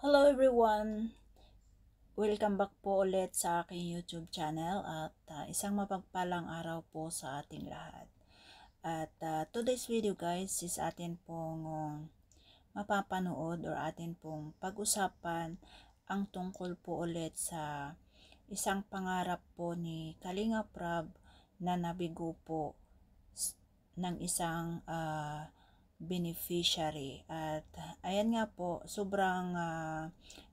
Hello everyone! Welcome back po ulit sa aking YouTube channel at isang mapagpalang araw po sa ating lahat. At today's video guys is atin pong mapapanood or atin pong pag-usapan ang tungkol po ulit sa isang pangarap po ni Kalinga Prab na nabigo po ng isang beneficiary. At ayan nga po, sobrang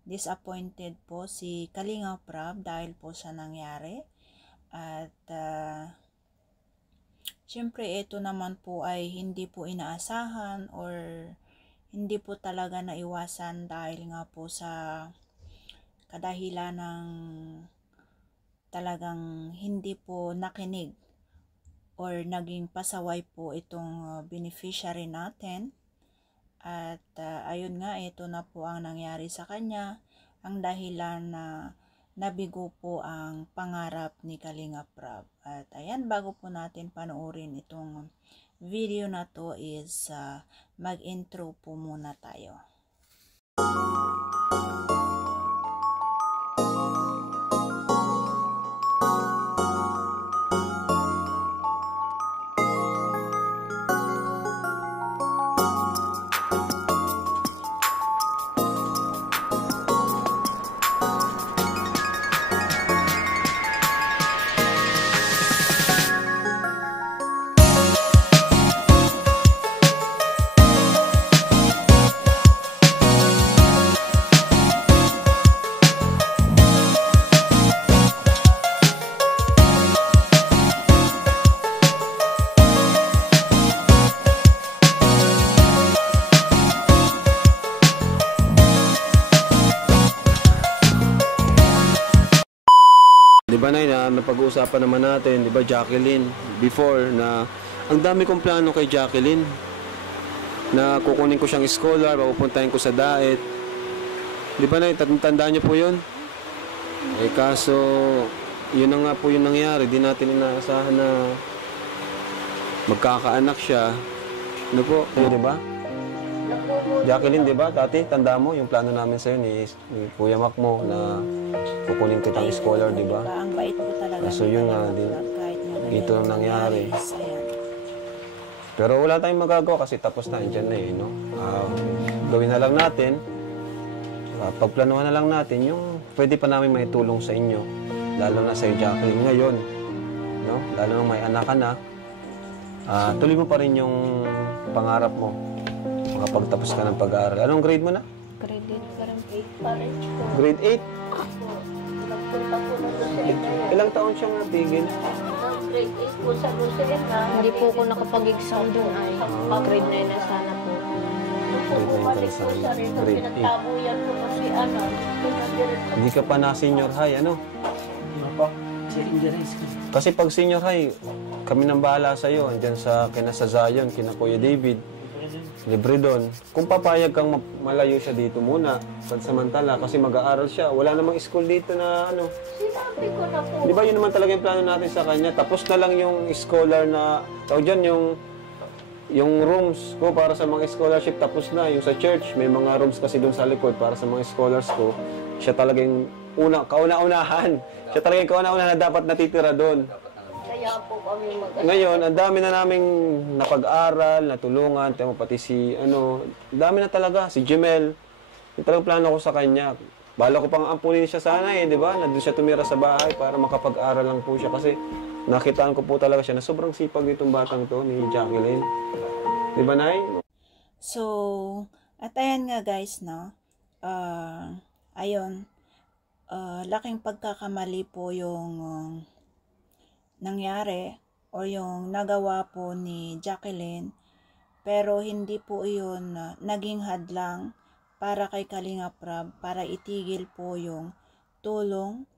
disappointed po si Kalinga Prab dahil po sa nangyari. At syempre ito naman po ay hindi po inaasahan or hindi po talaga naiwasan dahil nga po sa kadahilan ng talagang hindi po nakinig or naging pasaway po itong beneficiary natin. At ayun nga, ito na po ang nangyari sa kanya, ang dahilan na nabigo po ang pangarap ni Kalinga Prab. At ayan, bago po natin panoorin itong video na to is mag-intro po muna tayo. Di ba na napag-uusapan naman natin, di ba Jacqueline, before na ang dami kong plano kay Jacqueline na kukunin ko siyang scholar, papupuntahin ko sa Daet. Di ba na, tandaan niyo po yun? Eh kaso, yun na nga po yung nangyari, di natin inaasahan na magkakaanak siya. Ano po, di ba? Jacqueline, di ba, dati, tanda mo yung plano namin sa'yo ni Kuya Mac mo na kukunin kitang scholar, di ba? Ang bait po talaga. So yun nga, dito lang nangyari. Pero wala tayong magagawa kasi tapos na, dyan na eh, no? Gawin na lang natin, pagplanuhan na lang natin yung pwede pa namin may tulong sa inyo, lalo na sa Jacqueline ngayon, no? Lalo na may anak ka na, tuloy mo pa rin yung pangarap mo. Makapagtapos ka ng pag-aaral. Anong grade mo na? Grade 8 parang 8 pa rin. Grade 8? Nagpunta po na Lucena. Ilang taon siyang natigil? Grade 8 po sa Lucena. Hindi po ako nakapag-exam doon ay grade 9 na sana po. Nung po bumalik po sa rito, Grade 8. pinagtabuyan po kasi Hindi ka pa na senior high, ano? Kasi pag senior high, kami nang bahala sa'yo. Andyan sa kina sa Zion, kina Kuya David. Libre doon. Kung papayag kang malayo siya dito muna, pansamantala, kasi mag-aaral siya. Wala namang school dito na ano. Sinabi ko na po. Di ba yun naman talaga yung plano natin sa kanya? Tapos na lang yung scholar na, tawag dyan, yung rooms ko para sa mga scholarship, tapos na. Yung sa church, may mga rooms kasi doon sa likod para sa mga scholars ko. Siya talaga yung kauna-unahan. Siya talaga yung kauna-unahan na dapat natitira doon. Kaya po kami Ngayon, ang dami na naming napag-aral, natulungan, tayo pati si, dami na talaga, si Jemel. Yung talagang plano ko sa kanya. Bala ko pang ampunin siya sana di ba? Na doon siya tumira sa bahay para makapag-aral lang po siya. Kasi nakitaan ko po talaga siya na sobrang sipag itong batang to ni Jacqueline. Di ba, Nay? So, at ayan nga guys, no? Ayun, laking pagkakamali po yung nangyari o yung nagawa po ni Jacqueline, pero hindi po iyon naging hadlang para kay Kalinga Prab para itigil po yung tulong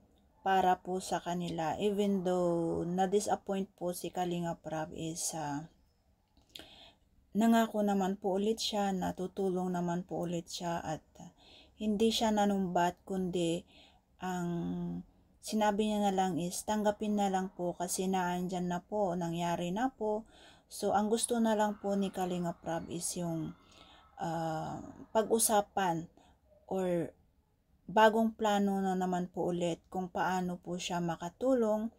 para po sa kanila. Even though na-disappoint po si Kalinga Prab is nangako naman po ulit siya, natutulong naman po ulit siya at hindi siya nanumbat kundi ang sinabi niya na lang is tanggapin na lang po kasi naandyan na po, nangyari na po. So, ang gusto na lang po ni Kalinga Prab is yung pag-usapan or bagong plano na naman po ulit kung paano po siya makatulong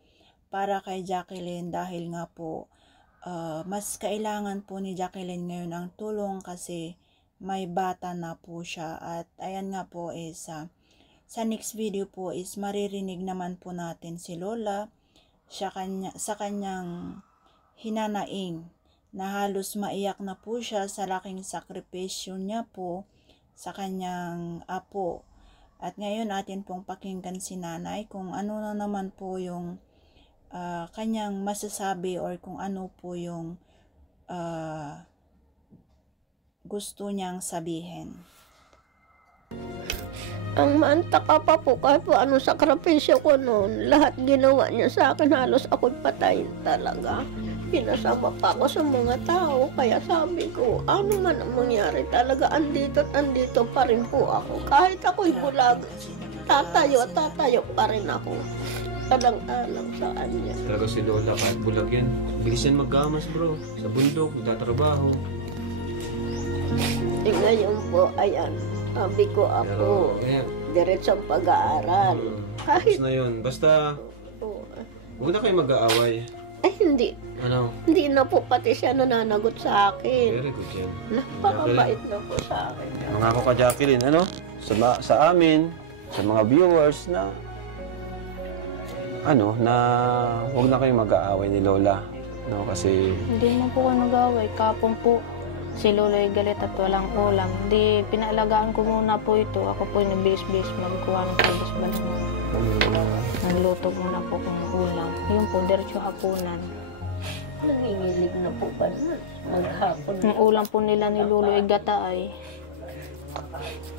para kay Jacqueline dahil nga po mas kailangan po ni Jacqueline ngayon ang tulong kasi may bata na po siya. At ayan nga po is sa next video po is maririnig naman po natin si Lola sa kanyang hinanaing na halos maiyak na po siya sa laking sakripisyo niya po sa kanyang apo. At ngayon atin pong pakinggan si nanay kung ano na naman po yung kanyang masasabi or kung ano po yung gusto niyang sabihin. Ang maantaka pa po kahit po anong sakripisyo ko noon, lahat ginawa niya sa akin, halos ako'y patayin talaga. Pinasama pa ako sa mga tao, kaya sabi ko, ano man ang mangyari talaga, andito at andito pa rin po ako. Kahit ako'y bulag, tatayo pa rin ako. Alang-alang sa kanya. Talaga si Lola, kahit bulag yan. Bilis yan maggamas bro. Sa bundok, magtatrabaho. Ngayon po, ayan, sabi ko ako, diretsong pag-aaral. Kahit Tapos na yun. Basta, po, huwag na kayo mag-aaway. ay hindi. Ano? Hindi na po pati siya nananagot sa akin. Very good yan. Napakabait na po sa akin. Mga ko ka Jacqueline, ano? Sa amin, sa mga viewers na huwag na kayong mag-aaway ni Lola. No, kasi Hindi na po ko nag-away. Kapon po, si Lolo'y galit at walang ulam. Di, pinaalagaan ko muna po ito. Ako po yung nabis-bis magkuha ng pagdasbalan. Nagluto muna po kong ulam. Yun po, diretso hapunan. Nangingilig na po ba na? Maghapon Ang ulam po nila ni Lolo ay gata ay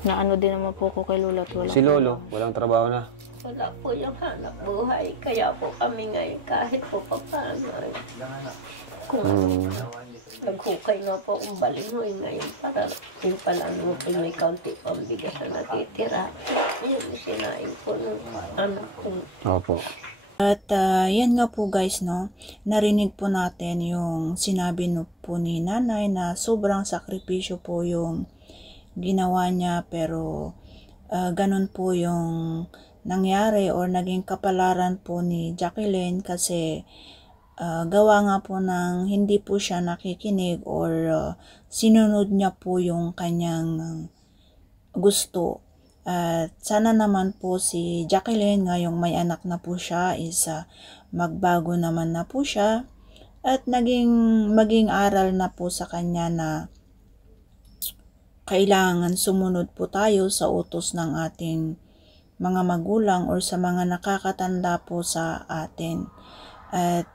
na ano din naman po ko kay Lolo at walang si Lolo, walang trabaho na. wala po yung hanap buhay. Kaya po kami ngayon kahit po paano. Kung naghukay nga po ang balingoy ngayon para yung pala nung may kaunti pambigas na natitira. Yun, sinain po ng anak ko. Opo. At yan nga po guys, no, narinig po natin yung sinabi po ni nanay na sobrang sakripisyo po yung ginawa niya, pero ganun po yung nangyari or naging kapalaran po ni Jacqueline kasi gawa nga po ng hindi po siya nakikinig or sinunod niya po yung kanyang gusto. At sana naman po si Jacqueline ngayong may anak na po siya is magbago naman na po siya at maging aral na po sa kanya na kailangan sumunod po tayo sa utos ng ating mga magulang or sa mga nakakatanda po sa atin. At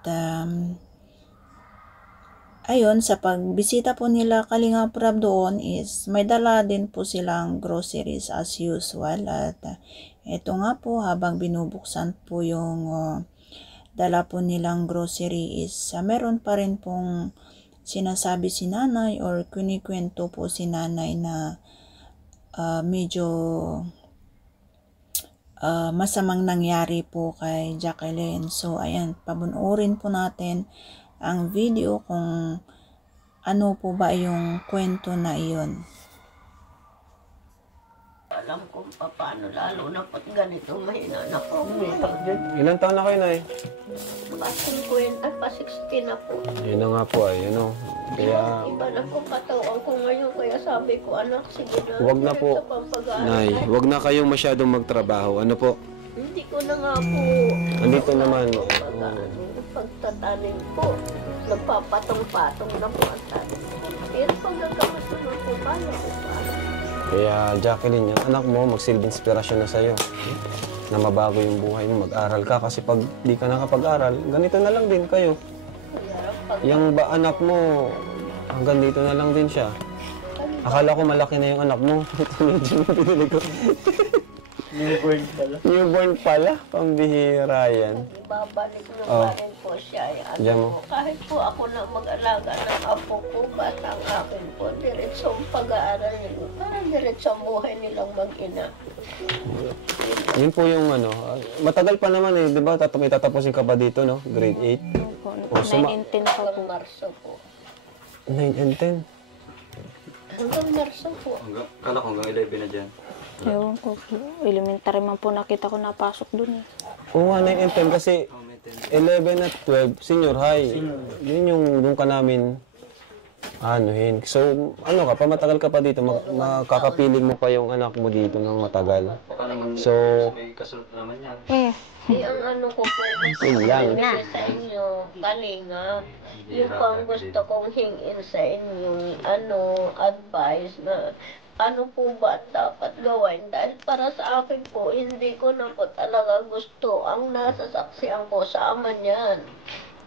ayun, sa pagbisita po nila Kalinga Prab doon is may dala din po silang groceries as usual. At ito nga po, habang binubuksan po yung dala po nilang grocery is meron pa rin pong sinasabi si nanay or kunikwento po si nanay na medyo masamang nangyari po kay Jacqueline. So ayan, pabunurin po natin ang video kung ano po ba yung kwento na iyon. Alam kung paano, lalo na pat ganito mahina na po. Ilan taon na kayo, Nay? Pa 60 na po. Yun na nga po ay, Kaya, Iba na po katawan ko ngayon, kaya sabi ko, anak, sige na. Huwag na po, sa pampag-aaral. Nay, huwag na kayong masyadong magtrabaho. Ano po? Hindi ko na nga po. Andito naman. Pagtatanim po, nagpapatong-patong na po ang tanim. Pero pag nagkakasunod po, paano po paano? Kaya, Jacqueline, yung anak mo, magsilbing inspirasyon na sa'yo. Na mabago yung buhay mo, mag-aral ka. Kasi pag di ka nakapag-aral, ganito na lang din kayo. Kaya pag Yung ba anak mo, hanggang dito na lang din siya. Akala ko malaki na yung anak mo. Ito yung pinili ko. Newborn pala. Newborn pala, pambihira yan. ibabalik na Oh. pa rin po siya. Diyan mo. Po, kahit po ako na mag-alaga ng apo ko, batang akin po, diretsong pag-aaral nila. Parang diretsong buhay nilang mag-ina. Yun po yung matagal pa naman di ba? May tatapusin ka pa dito, no? Grade 8. Po, Oh, suma- 9 and 10 pa po. Hanggang Marso po. 9 and 10. Hanggang Marso po. Kala ko hanggang 11 na dyan. Ewan ko po. Elementary man po nakita ko napasok dun eh. Oo nga, 9 and 10 kasi 11 at 12, senior high. Yun yung doon ka namin anuhin. So, ano ka, pamatagal ka pa dito, makakapiling mo pa yung anak mo dito ng matagal. So, Eh, Ang ano ko po yun lang. sa inyo, kalinga, yung pang gusto kong hingin sa inyo, advice na ano po ba ang dapat gawin? Dahil para sa akin po, hindi ko na po talaga gusto ang nasasaksihan ko sa ama niyan.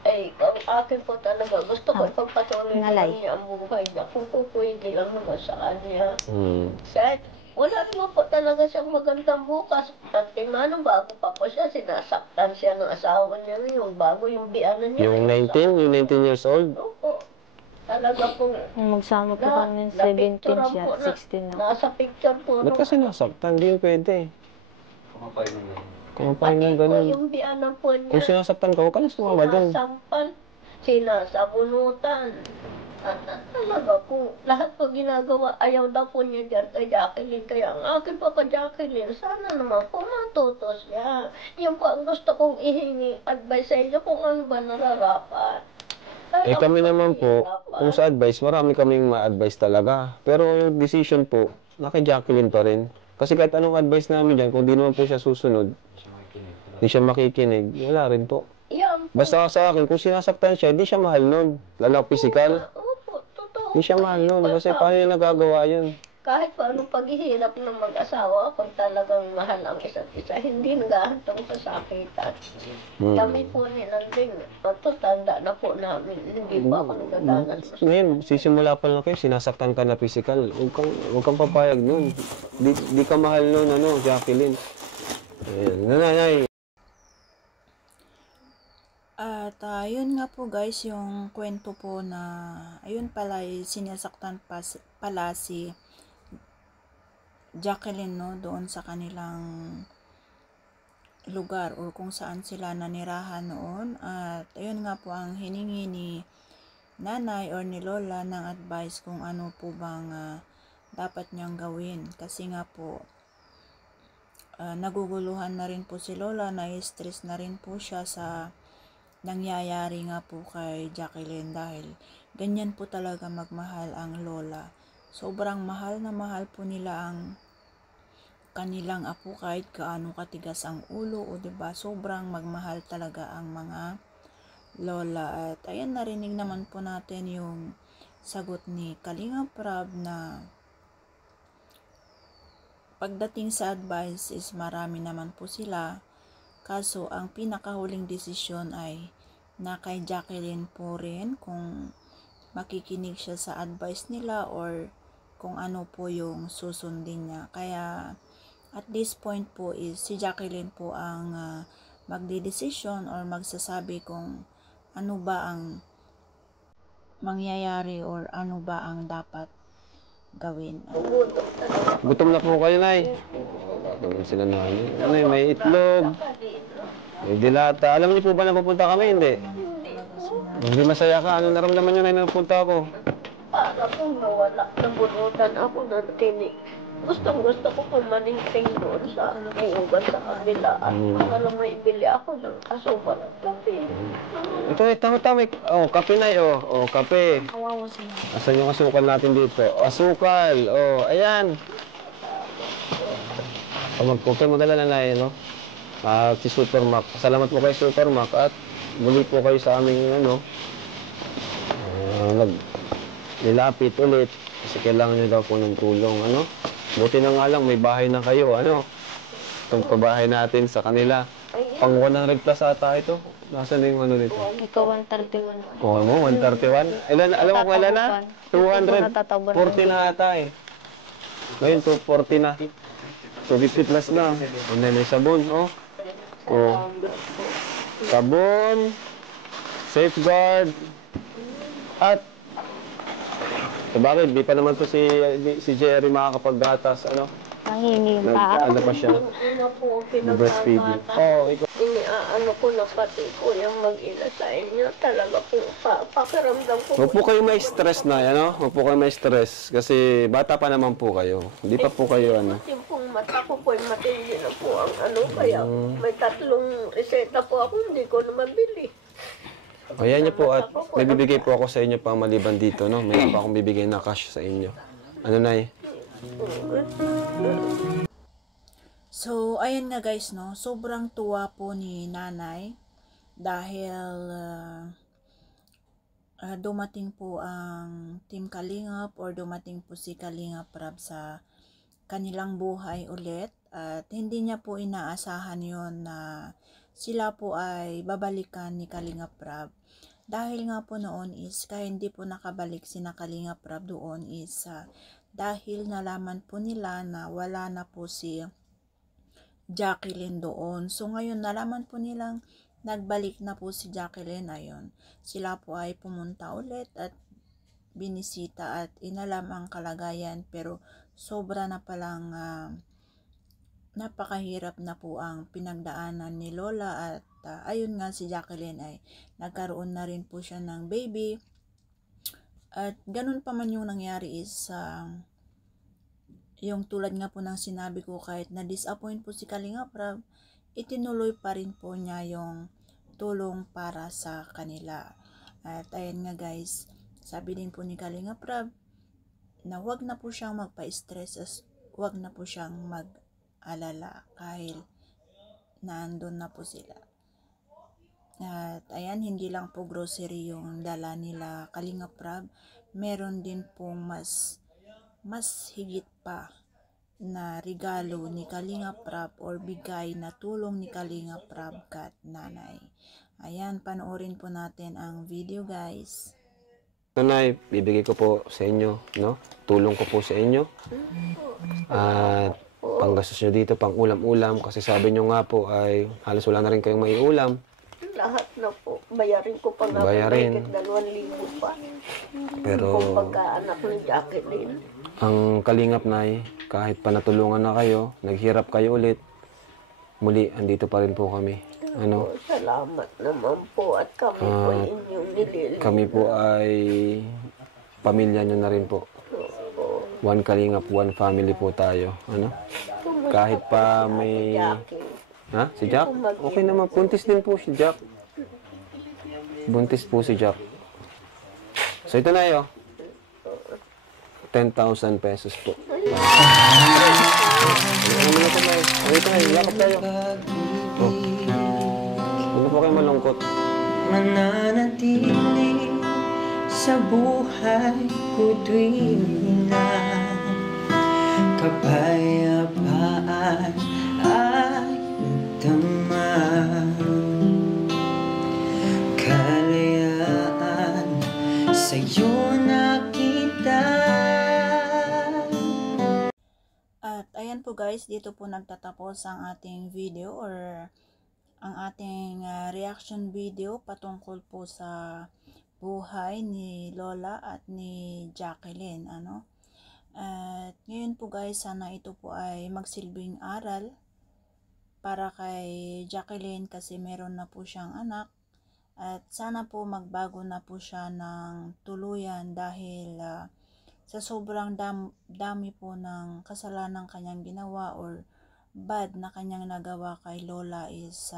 Ay, ang akin po talaga, gusto ko ipagpatuloy naman niya ang buhay niya. Kung po pwede lang naman sa kanya. Kahit wala naman po talaga siyang magandang bukas. At tingnan, bago pa po siya, sinasaktan siya ng asawa niya ngayon, bago yung biyanan niya. Yung 19 years old, Opo. Talaga pong magsama po kami 17 siya, 16 na. nasa picture po. ba't kasi nasaktan? Hindi yun pwede. Kumapay ng ganun. Yung biyanan po niya. Kung sinasaktan ka, huwag ka na sumama doon. Sinasampal, sinasabunutan. At talaga po, lahat po ginagawa, ayaw daw po niya dyan kay Jacqueline. Kaya ang akin pa Jacqueline, sana naman po matuto siya. Yung po ang gusto kong ihingi, advice sa inyo kung ano ba nararapat. Eh kami naman po, kung sa advice, marami kaming ma-advise talaga. Pero yung decision po, kay Jacqueline pa rin. Kasi kahit anong advice namin dyan, kung di naman po siya susunod, di siya makikinig, wala rin po. Yan po. Basta sa akin, kung sinasaktan siya, di siya mahal nun. Lalo physical, Opo, totoo. di siya mahal nun. Kasi paano yung nagagawa yun? Kahit pa anong paghihirap ng mag-asawa, pag talagang mahal ang isa't isa, hindi naghahantong sa sakitan. Kami po ni Nanding, matutanda na po namin, hindi pa ako nagdadanas. Ngayon, sisimula pa lang kayo, sinasaktan ka na physical. Huwag kang papayag nun. Di ka mahal nun, Jacqueline. Ayan, nanay. At yun nga po guys, yung kwento po na ayun pala sinasaktan pala si Jacqueline doon sa kanilang lugar o kung saan sila nanirahan noon. At ayun nga po ang hiningi ni nanay or ni lola ng advice kung ano po bang dapat niyang gawin. Kasi nga po naguguluhan na rin po si lola, na-stress na rin po siya sa nangyayari nga po kay Jacqueline dahil ganyan po talaga magmahal ang lola. Sobrang mahal na mahal po nila ang kanilang apo kahit gaano katigas ang ulo o diba, sobrang magmahal talaga ang mga lola. At ayan, narinig naman po natin yung sagot ni Kalinga Prab na pagdating sa advice is marami naman po sila. Kaso ang pinakahuling desisyon ay na kay Jacqueline po rin kung makikinig siya sa advice nila or kung ano po yung susundin niya. Kaya at this point po is si Jacqueline po ang magdidesisyon or magsasabi kung ano ba ang mangyayari or ano ba ang dapat gawin. Gutom na po kayo, Nay. Gutom sila na. Nay, may itlog. May dilata. Alam niyo po ba na pupunta kami? Hindi. Hindi masaya ka. Ano naramdaman niyo, Nay, na napunta ako? Para po nawala, nabunutan ako ng tinik. Gusto ko po maninting doon sa iugan sa kabila. Para lang may bili ako ng asukal at kape. Ito, tama. Oh, kape, Nay. Oh, kape. Kawawa sila. Asan yung asukal natin dito? Asukal. Oh, ayan. Huwag kayo mag-alala, Nay, no? Si Supermac. Salamat po kay Supermac at muli po kayo sa aming, nilapit ulit kasi kailangan nyo daw po ng tulong, Buti na nga lang, may bahay na kayo, Itong pabahay natin sa kanila. Pang 100 plus ata ito. Nasaan na yung nito? Ikaw 131. Oo mo, 131. Alam mo kung ilan na? 200. 40 na ata eh. Ngayon, 240 na. So, 50 plus na. And then, may sabon, sabon, safeguard, at bakit? Di pa naman to si Jerry makakapaggatas, Nangingi pa. Ano pa siya? Una po, Breastfeeding. pinagkakata. Oo, ikaw. Iniaano ko na pati po yung mag-ina sa inyo. Talaga po, pakiramdam ko. Huwag po kayo may stress na, ano? Huwag po kayo may stress. Kasi bata pa naman po kayo. Hindi pa po kayo, ano? Yung pong mata ko po, matindi na po ang ano. Kaya may 3 reseta po ako, hindi ko na mabili. O yan niyo po, at may bibigay po ako sa inyo pang maliban dito, no? Mayroon pa akong bibigay na cash sa inyo. Ano, Nay? So, ayan nga guys, no? Sobrang tuwa po ni nanay dahil dumating po ang Team Kalingap or dumating po si Kalingap Rab sa kanilang buhay ulit at hindi niya po inaasahan yon na sila po ay babalikan ni Kalingap Rab. Dahil nga po noon is kaya hindi po nakabalik si Kalingap Rab doon is dahil nalaman po nila na wala na po si Jacqueline doon. So ngayon nalaman po nilang nagbalik na po si Jacqueline. Ayun, sila po ay pumunta ulit at binisita at inalam ang kalagayan, pero sobra na palang napakahirap na po ang pinagdaanan ni Lola at ayun nga si Jacqueline ay nagkaroon na rin po siya ng baby. At ganun pa man yung nangyari is yung tulad nga po ng sinabi ko, kahit na-disappoint po si Kalingap Rab, itinuloy pa rin po niya yung tulong para sa kanila. At ayan nga guys, sabi din po ni Kalingap Rab na wag na po siyang magpa-stress, wag na po siyang mag-alala kahit naandun na po sila. At ayan, hindi lang po grocery yung dala nila Kalingap Rab, meron din pong mas higit pa na regalo ni Kalingap Rab or bigay na tulong ni Kalingap Rab kat nanay. Ayan, panoorin po natin ang video guys. Ito, Nay, bibigay ko po sa inyo, no? Tulong ko po sa inyo. At panggastos nyo dito, pang ulam-ulam, kasi sabi nyo nga po ay halos wala na rin kayong maiulam. Lahat na po. Bayarin ko pa nga. Bayarin. 2,000 pa. Pero Kung pagkaanak ni Jacqueline. ang Kalingap, Nay, kahit pa natulungan na kayo, naghirap kayo ulit, muli, andito pa rin po kami. Ano? Salamat naman po at kami po inyong nililin. Kami po ay pamilya nyo na rin po. One Kalingap, one family po tayo. Ano? Kahit pa may... Ha? Si Jack? Okay naman. Buntis din po si Jack. Buntis po si Jack. So ito na yun. 10,000 pesos po. Ano na ito na yun? Ito na yun. Lakap tayo. Oh. Hindi po kayo malungkot. Mananatili sa buhay ko tuwing na kapayapaan ay damang kalayaan sa'yo nakita. At ayan po guys, dito po nagtatapos ang ating video or ang ating reaction video patungkol po sa buhay ni Lola at ni Jacqueline, ano. At ngayon po guys, sana ito po ay magsilbing aral para kay Jacqueline kasi meron na po siyang anak at sana po magbago na po siya ng tuluyan dahil sa sobrang dami po ng kasalanan kanyang ginawa or bad na kanyang nagawa kay Lola is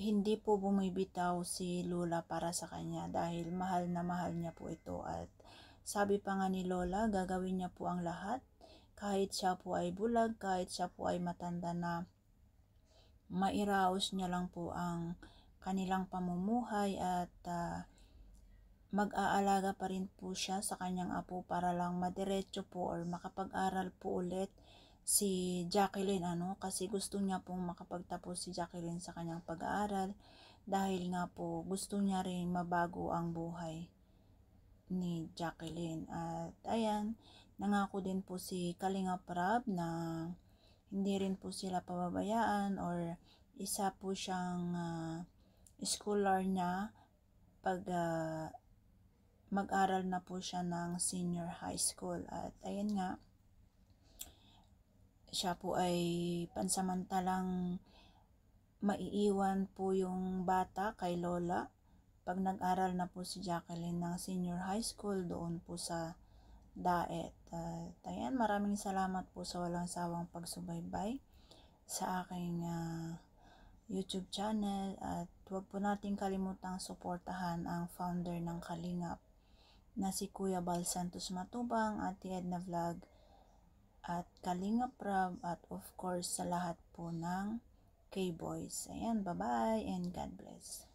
hindi po bumibitaw si Lola para sa kanya dahil mahal na mahal niya po ito. At sabi pa nga ni Lola, gagawin niya po ang lahat kahit siya po ay bulag, kahit siya po ay matanda na, mairaos niya lang po ang kanilang pamumuhay at mag-aalaga pa rin po siya sa kanyang apo para lang madiretso po or makapag-aral po ulit si Jacqueline, ano, kasi gusto niya pong makapagtapos si Jacqueline sa kanyang pag-aaral dahil nga po gusto niya rin mabago ang buhay ni Jacqueline. At ayan, nangako din po si Kalingap Rab na hindi rin po sila pababayaan or isa po siyang scholar niya pag mag-aral na po siya ng senior high school. At ayan nga, siya po ay pansamantalang maiiwan po yung bata kay Lola pag nag-aral na po si Jacqueline ng senior high school doon po sa Daet. Ayan, maraming salamat po sa walang sawang pagsubaybay sa aking YouTube channel, at huwag po nating kalimutang suportahan ang founder ng Kalingap na si Kuya Bal Santos Matubang, Ate Edna Vlog, at Kalingap Rab, at of course sa lahat po ng K-Boys. Ayan, bye-bye and God bless.